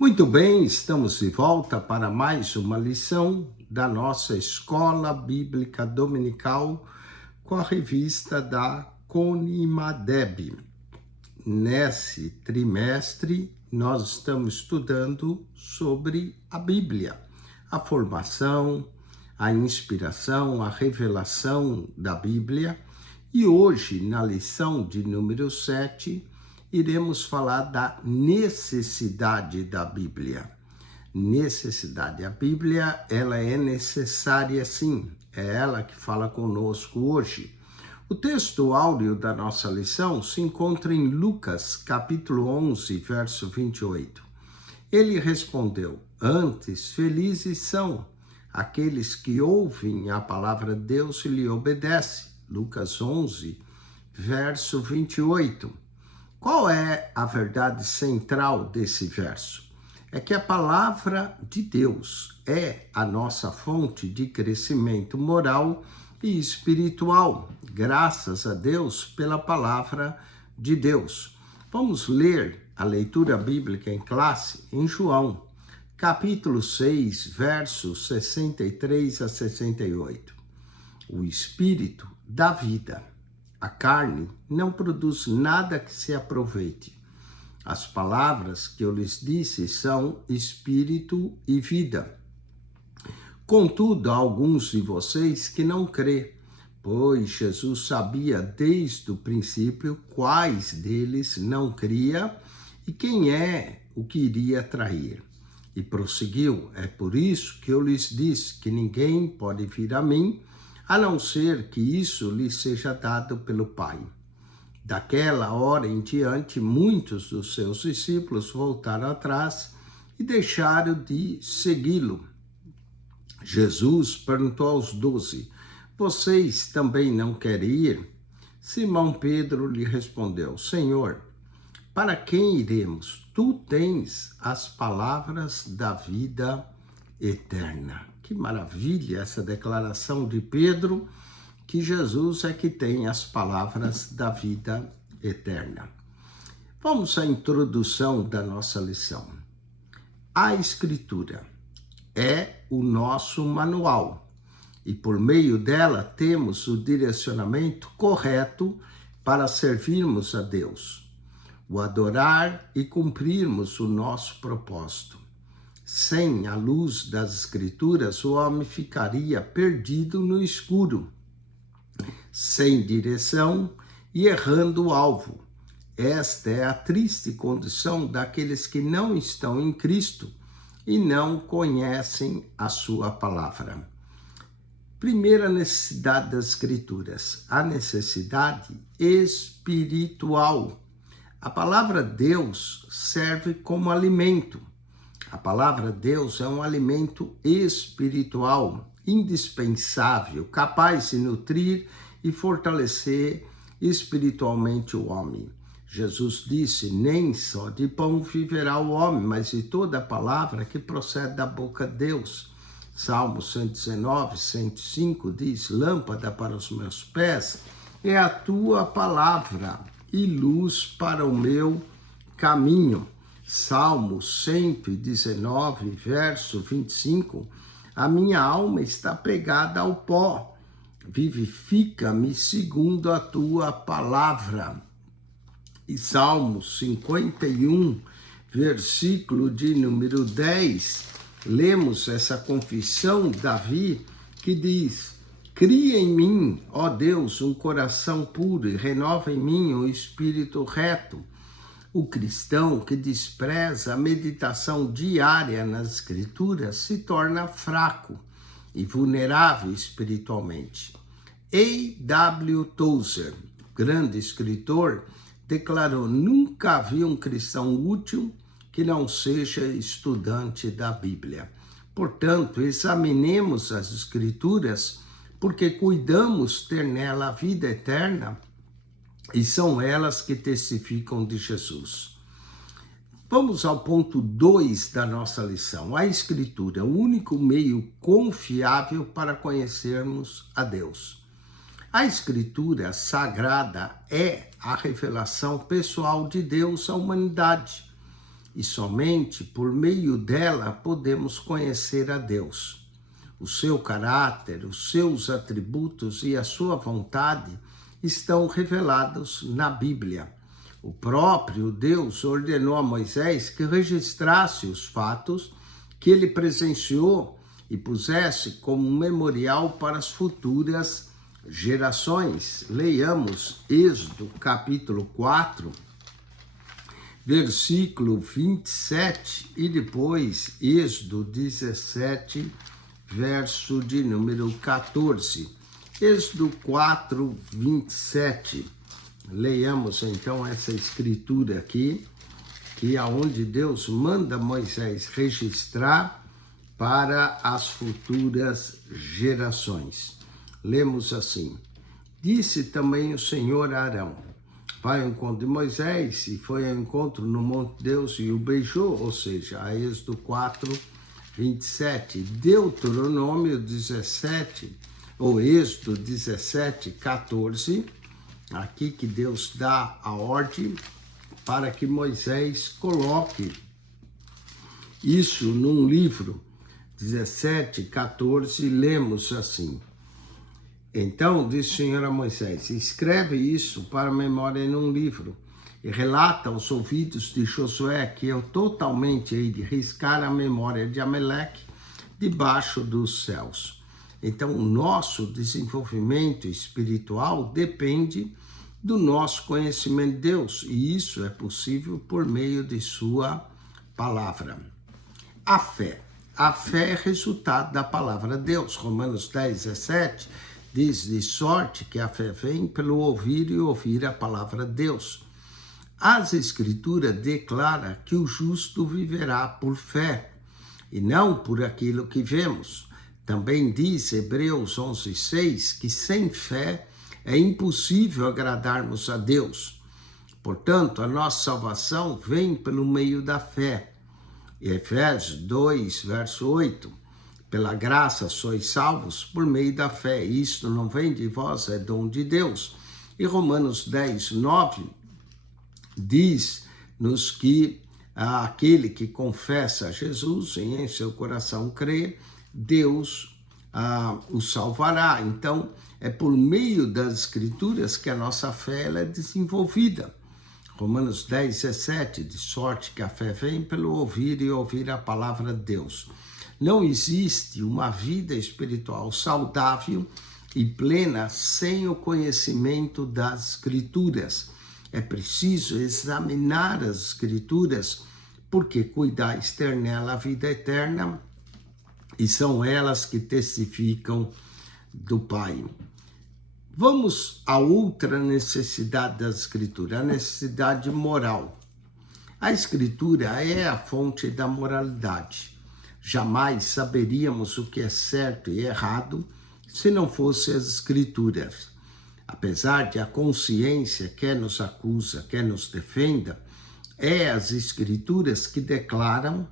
Muito bem, estamos de volta para mais uma lição da nossa Escola Bíblica Dominical com a revista da Conimadeb. Nesse trimestre, nós estamos estudando sobre a Bíblia, a formação, a inspiração, a revelação da Bíblia. E hoje, na lição de número 7, iremos falar da necessidade da Bíblia. Necessidade. A Bíblia, ela é necessária sim. É ela que fala conosco hoje. O texto áureo da nossa lição se encontra em Lucas, capítulo 11, verso 28. Ele respondeu: antes, felizes são aqueles que ouvem a palavra de Deus e lhe obedecem. Lucas 11, verso 28. Qual é a verdade central desse verso? É que a palavra de Deus é a nossa fonte de crescimento moral e espiritual, graças a Deus pela palavra de Deus. Vamos ler a leitura bíblica em classe em João, capítulo 6, versos 63 a 68. O Espírito dá vida. A carne não produz nada que se aproveite. As palavras que eu lhes disse são espírito e vida. Contudo, há alguns de vocês que não crê, pois Jesus sabia desde o princípio quais deles não cria e quem é o que iria trair. E prosseguiu: é por isso que eu lhes disse que ninguém pode vir a mim, a não ser que isso lhe seja dado pelo Pai. Daquela hora em diante, muitos dos seus discípulos voltaram atrás e deixaram de segui-lo. Jesus perguntou aos 12, vocês também não querem ir? Simão Pedro lhe respondeu, Senhor, para quem iremos? Tu tens as palavras da vida eterna. Que maravilha essa declaração de Pedro, que Jesus é que tem as palavras da vida eterna. Vamos à introdução da nossa lição. A Escritura é o nosso manual e por meio dela temos o direcionamento correto para servirmos a Deus, o adorar e cumprirmos o nosso propósito. Sem a luz das Escrituras, o homem ficaria perdido no escuro, sem direção e errando o alvo. Esta é a triste condição daqueles que não estão em Cristo e não conhecem a sua palavra. Primeira necessidade das Escrituras, a necessidade espiritual. A palavra Deus serve como alimento. A palavra Deus é um alimento espiritual, indispensável, capaz de nutrir e fortalecer espiritualmente o homem. Jesus disse, nem só de pão viverá o homem, mas de toda a palavra que procede da boca de Deus. Salmo 119, 105 diz, lâmpada para os meus pés é a tua palavra e luz para o meu caminho. Salmo 119, verso 25, a minha alma está pegada ao pó, vivifica-me segundo a tua palavra. E Salmo 51, versículo de número 10, lemos essa confissão de Davi que diz, cria em mim, ó Deus, um coração puro e renova em mim um espírito reto. O cristão que despreza a meditação diária nas Escrituras se torna fraco e vulnerável espiritualmente. A.W. Tozer, grande escritor, declarou, nunca havia um cristão útil que não seja estudante da Bíblia. Portanto, examinemos as Escrituras, porque cuidamos ter nela a vida eterna, e são elas que testificam de Jesus. Vamos ao ponto 2 da nossa lição. A Escritura, o único meio confiável para conhecermos a Deus. A Escritura Sagrada é a revelação pessoal de Deus à humanidade. e somente por meio dela podemos conhecer a Deus. O seu caráter, os seus atributos e a sua vontade estão revelados na Bíblia. O próprio Deus ordenou a Moisés que registrasse os fatos que ele presenciou e pusesse como um memorial para as futuras gerações. Leiamos Êxodo capítulo 4, versículo 27 e depois Êxodo 17, verso de número 14. Êxodo 4, 27. Leiamos então essa escritura aqui, que é onde Deus manda Moisés registrar para as futuras gerações. Lemos assim: disse também o Senhor a Arão: vai ao encontro de Moisés, e foi ao encontro no monte de Deus e o beijou, ou seja, a Êxodo 4, 27. Deuteronômio 17, ou Êxodo 17, 14, aqui que Deus dá a ordem para que Moisés coloque isso num livro. 17, 14, lemos assim: então disse o Senhor a Moisés: escreve isso para memória num livro e relata aos ouvidos de Josué que eu totalmente hei de riscar a memória de Amaleque debaixo dos céus. Então o nosso desenvolvimento espiritual depende do nosso conhecimento de Deus, e isso é possível por meio de sua palavra. A fé é resultado da palavra de Deus. Romanos 10, 17 diz: de sorte que a fé vem pelo ouvir e ouvir a palavra de Deus. As Escrituras declaram que o justo viverá por fé e não por aquilo que vemos. Também diz Hebreus 11, 6 que sem fé é impossível agradarmos a Deus. Portanto, a nossa salvação vem pelo meio da fé. Efésios 2, verso 8. Pela graça sois salvos por meio da fé. Isto não vem de vós, é dom de Deus. E Romanos 10, 9 diz-nos que aquele que confessa Jesus e em seu coração crê, Deus o salvará. Então, é por meio das Escrituras que a nossa fé ela é desenvolvida. Romanos 10, 17, de sorte que a fé vem pelo ouvir e ouvir a palavra de Deus. Não existe uma vida espiritual saudável e plena sem o conhecimento das Escrituras. É preciso examinar as Escrituras, porque cuidais ter nela a vida eterna, e são elas que testificam do Pai. Vamos a outra necessidade das Escrituras, a necessidade moral. A Escritura é a fonte da moralidade. Jamais saberíamos o que é certo e errado se não fossem as Escrituras. Apesar de a consciência, quer nos acusa, quer nos defenda, é as Escrituras que declaram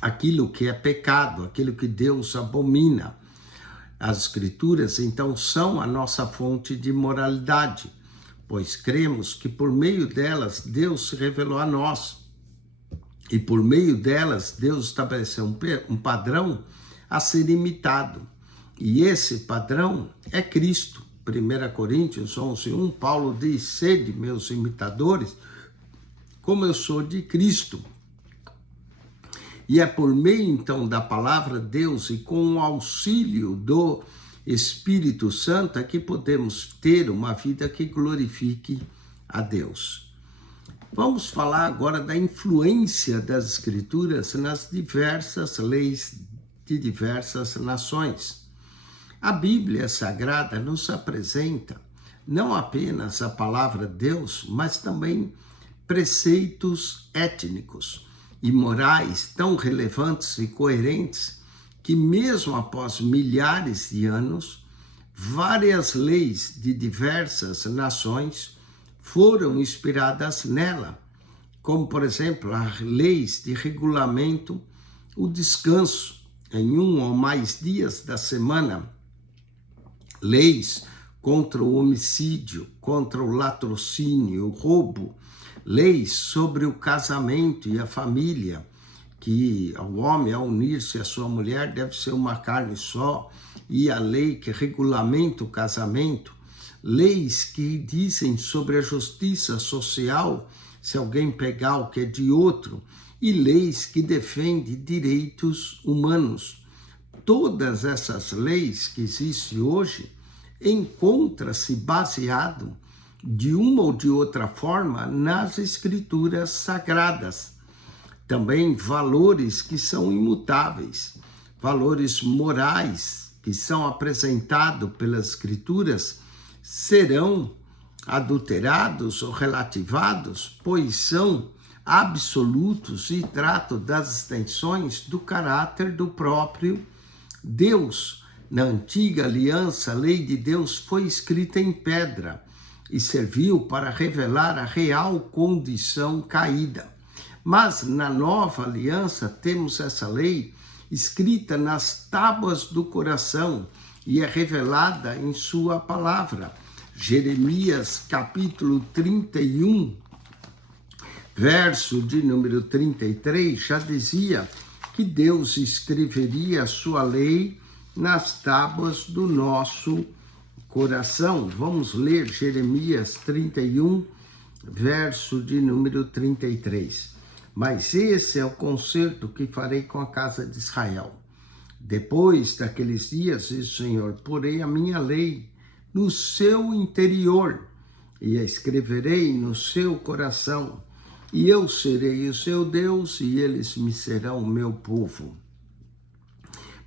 aquilo que é pecado, aquilo que Deus abomina. As Escrituras, então, são a nossa fonte de moralidade, pois cremos que por meio delas Deus se revelou a nós. E por meio delas Deus estabeleceu um padrão a ser imitado. E esse padrão é Cristo. 1 Coríntios 11, 1, Paulo diz: sede meus imitadores, como eu sou de Cristo. E é por meio, então, da palavra de Deus e com o auxílio do Espírito Santo é que podemos ter uma vida que glorifique a Deus. Vamos falar agora da influência das Escrituras nas diversas leis de diversas nações. A Bíblia Sagrada nos apresenta não apenas a palavra de Deus, mas também preceitos étnicos e morais tão relevantes e coerentes que mesmo após milhares de anos, várias leis de diversas nações foram inspiradas nela, como, por exemplo, as leis de regulamento, o descanso em um ou mais dias da semana, leis contra o homicídio, contra o latrocínio, o roubo, leis sobre o casamento e a família, que o homem, ao unir-se à sua mulher, deve ser uma carne só, e a lei que regulamenta o casamento, leis que dizem sobre a justiça social, se alguém pegar o que é de outro, e leis que defendem direitos humanos. Todas essas leis que existem hoje encontram-se baseado de uma ou de outra forma nas escrituras sagradas. Também valores que são imutáveis, valores morais que são apresentados pelas escrituras serão adulterados ou relativados, pois são absolutos e tratam das extensões do caráter do próprio Deus. Na antiga aliança, a lei de Deus foi escrita em pedra e serviu para revelar a real condição caída. Mas na nova aliança temos essa lei escrita nas tábuas do coração e é revelada em sua palavra. Jeremias capítulo 31, verso de número 33, já dizia que Deus escreveria a sua lei nas tábuas do nosso coração. Vamos ler Jeremias 31, verso de número 33. Mas esse é o concerto que farei com a casa de Israel. Depois daqueles dias, diz o Senhor, porei a minha lei no seu interior e a escreverei no seu coração. E eu serei o seu Deus e eles me serão o meu povo.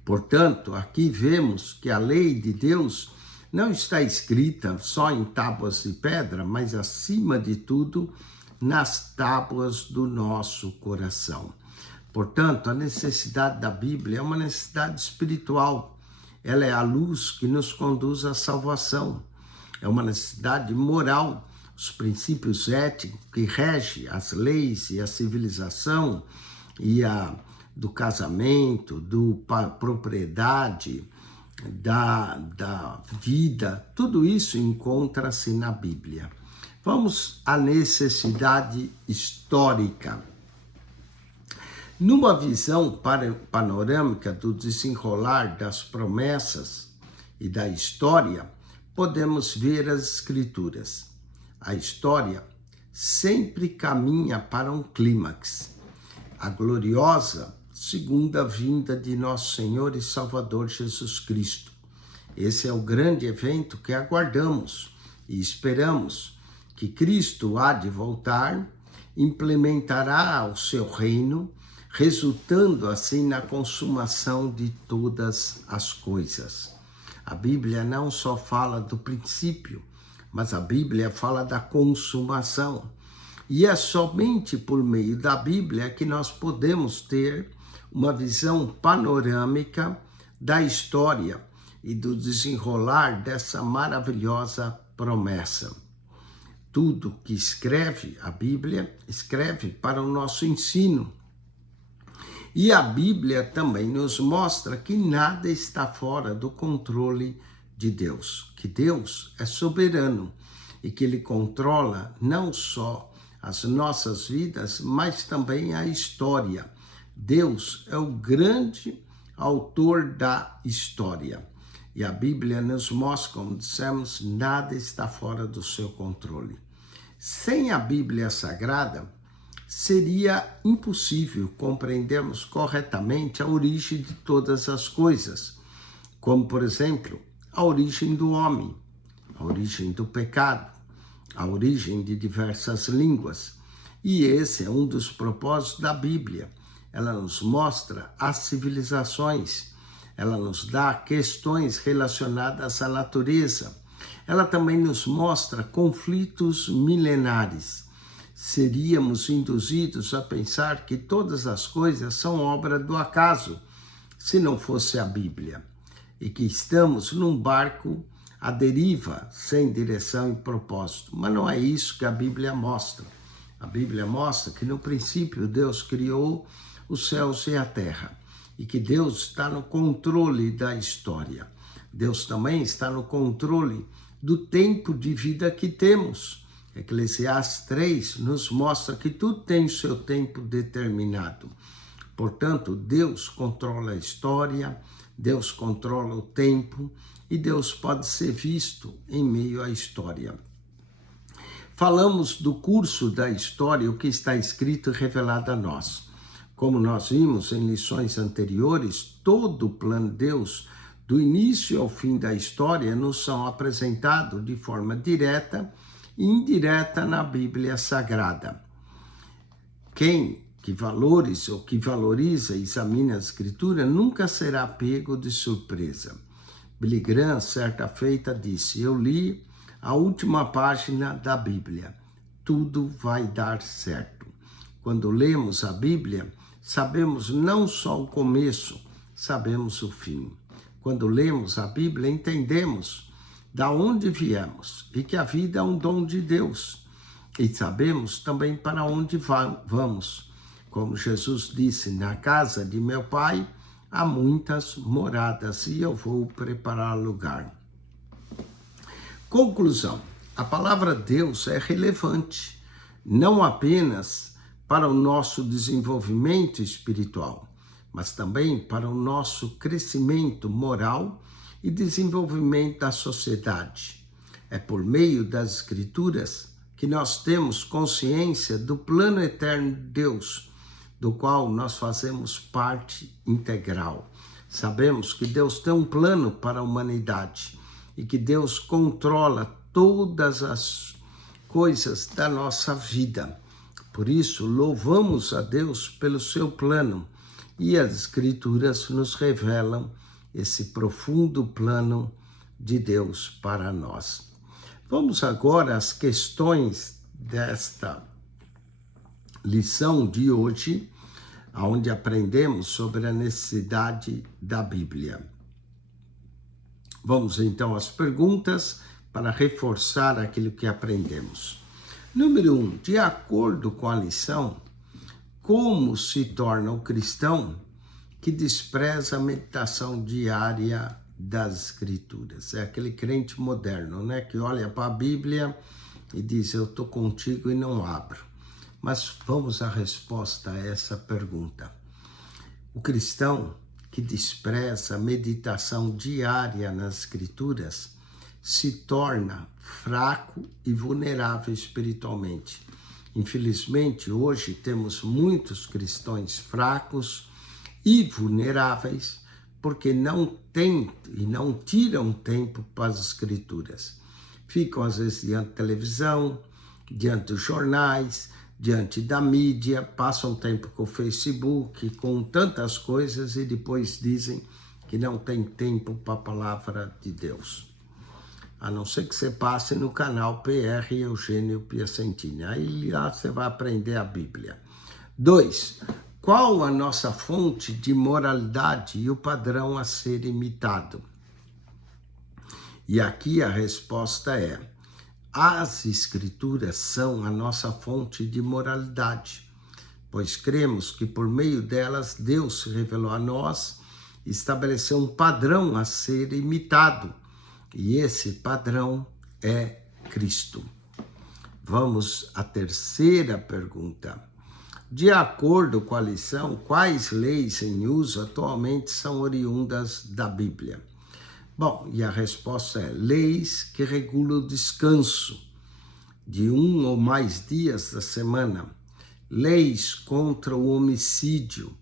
Portanto, aqui vemos que a lei de Deus não está escrita só em tábuas de pedra, mas acima de tudo nas tábuas do nosso coração. Portanto, a necessidade da Bíblia é uma necessidade espiritual. Ela é a luz que nos conduz à salvação. É uma necessidade moral. Os princípios éticos que regem as leis e a civilização e do casamento, da propriedade, da vida, tudo isso encontra-se na Bíblia. Vamos à necessidade histórica. Numa visão panorâmica do desenrolar das promessas e da história, podemos ver as Escrituras. A história sempre caminha para um clímax, a gloriosa segunda vinda de nosso Senhor e Salvador Jesus Cristo. Esse é o grande evento que aguardamos e esperamos que Cristo há de voltar, implementará o seu reino, resultando assim na consumação de todas as coisas. A Bíblia não só fala do princípio, mas a Bíblia fala da consumação. E é somente por meio da Bíblia que nós podemos ter uma visão panorâmica da história e do desenrolar dessa maravilhosa promessa. Tudo que escreve a Bíblia, escreve para o nosso ensino. E a Bíblia também nos mostra que nada está fora do controle de Deus, que Deus é soberano e que Ele controla não só as nossas vidas, mas também a história. Deus é o grande autor da história. E a Bíblia nos mostra, como dissemos, nada está fora do seu controle. Sem a Bíblia Sagrada, seria impossível compreendermos corretamente a origem de todas as coisas, como, por exemplo, a origem do homem, a origem do pecado, a origem de diversas línguas. E esse é um dos propósitos da Bíblia. Ela nos mostra as civilizações, ela nos dá questões relacionadas à natureza. Ela também nos mostra conflitos milenares. Seríamos induzidos a pensar que todas as coisas são obra do acaso, se não fosse a Bíblia, e que estamos num barco à deriva, sem direção e propósito. Mas não é isso que a Bíblia mostra. A Bíblia mostra que no princípio Deus criou os céus e a terra, e que Deus está no controle da história. Deus também está no controle do tempo de vida que temos. Eclesiastes 3 nos mostra que tudo tem o seu tempo determinado. Portanto, Deus controla a história, Deus controla o tempo e Deus pode ser visto em meio à história. Falamos do curso da história, o que está escrito e revelado a nós. Como nós vimos em lições anteriores, todo o plano de Deus, do início ao fim da história, nos são apresentados de forma direta e indireta na Bíblia Sagrada. Quem que valoriza e examina a Escritura nunca será pego de surpresa. Billy Graham, certa feita, disse: eu li a última página da Bíblia. Tudo vai dar certo. Quando lemos a Bíblia, sabemos não só o começo, sabemos o fim. Quando lemos a Bíblia, entendemos da onde viemos e que a vida é um dom de Deus. E sabemos também para onde vamos. Como Jesus disse, na casa de meu Pai há muitas moradas e eu vou preparar lugar. Conclusão: a palavra Deus é relevante, não apenas para o nosso desenvolvimento espiritual, mas também para o nosso crescimento moral e desenvolvimento da sociedade. É por meio das Escrituras que nós temos consciência do plano eterno de Deus, do qual nós fazemos parte integral. Sabemos que Deus tem um plano para a humanidade e que Deus controla todas as coisas da nossa vida. Por isso, louvamos a Deus pelo seu plano e as Escrituras nos revelam esse profundo plano de Deus para nós. Vamos agora às questões desta lição de hoje, onde aprendemos sobre a necessidade da Bíblia. Vamos então às perguntas para reforçar aquilo que aprendemos. Número 1, de acordo com a lição, como se torna um cristão que despreza a meditação diária das Escrituras? É aquele crente moderno, né, que olha para a Bíblia e diz: eu estou contigo e não abro. Mas vamos à resposta a essa pergunta. O cristão que despreza a meditação diária nas Escrituras se torna fraco e vulnerável espiritualmente. Infelizmente, hoje temos muitos cristãos fracos e vulneráveis porque não têm e não tiram tempo para as Escrituras. Ficam, às vezes, diante da televisão, diante dos jornais, diante da mídia, passam tempo com o Facebook, com tantas coisas e depois dizem que não tem tempo para a palavra de Deus. A não ser que você passe no canal PR Eugênio Piacentini. Aí lá você vai aprender a Bíblia. 2. Qual a nossa fonte de moralidade e o padrão a ser imitado? E aqui a resposta é: as Escrituras são a nossa fonte de moralidade, pois cremos que por meio delas Deus se revelou a nós e estabeleceu um padrão a ser imitado, e esse padrão é Cristo. Vamos à terceira pergunta. De acordo com a lição, quais leis em uso atualmente são oriundas da Bíblia? Bom, e a resposta é: leis que regulam o descanso de um ou mais dias da semana, leis contra o homicídio,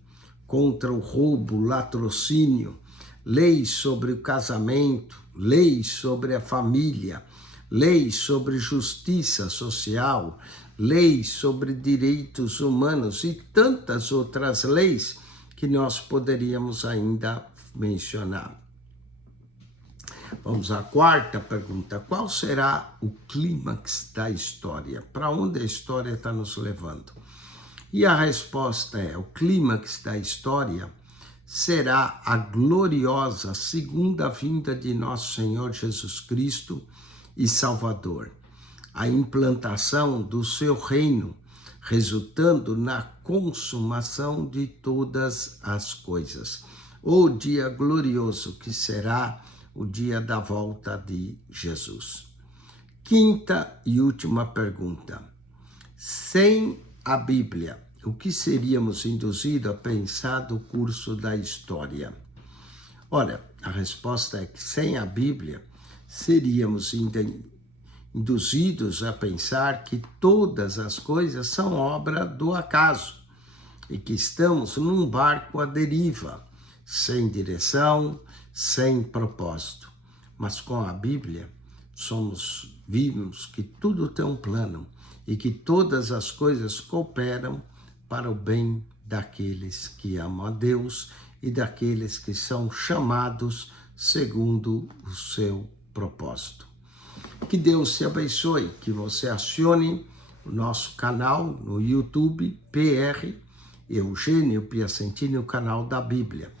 contra o roubo, latrocínio, leis sobre o casamento, leis sobre a família, leis sobre justiça social, leis sobre direitos humanos e tantas outras leis que nós poderíamos ainda mencionar. Vamos à quarta pergunta. Qual será o clímax da história? Para onde a história está nos levando? E a resposta é: o clímax da história será a gloriosa segunda vinda de nosso Senhor Jesus Cristo e Salvador. A implantação do seu reino, resultando na consumação de todas as coisas. O dia glorioso que será o dia da volta de Jesus. Quinta e última pergunta. Sem a Bíblia, o que seríamos induzidos a pensar do curso da história? Olha, a resposta é que sem a Bíblia, seríamos induzidos a pensar que todas as coisas são obra do acaso e que estamos num barco à deriva, sem direção, sem propósito. Mas com a Bíblia, vimos que tudo tem um plano e que todas as coisas cooperam para o bem daqueles que amam a Deus e daqueles que são chamados segundo o seu propósito. Que Deus te abençoe, que você acione o nosso canal no YouTube, PR Eugênio Piacentini, o canal da Bíblia.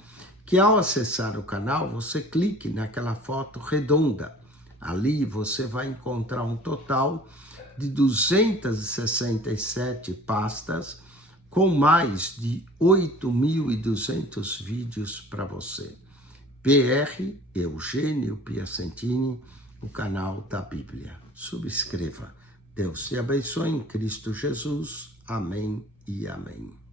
Que ao acessar o canal, você clique naquela foto redonda. Ali você vai encontrar um total de 267 pastas com mais de 8.200 vídeos para você. PR Eugênio Piacentini, o canal da Bíblia. Subscreva. Deus te abençoe em Cristo Jesus. Amém e amém.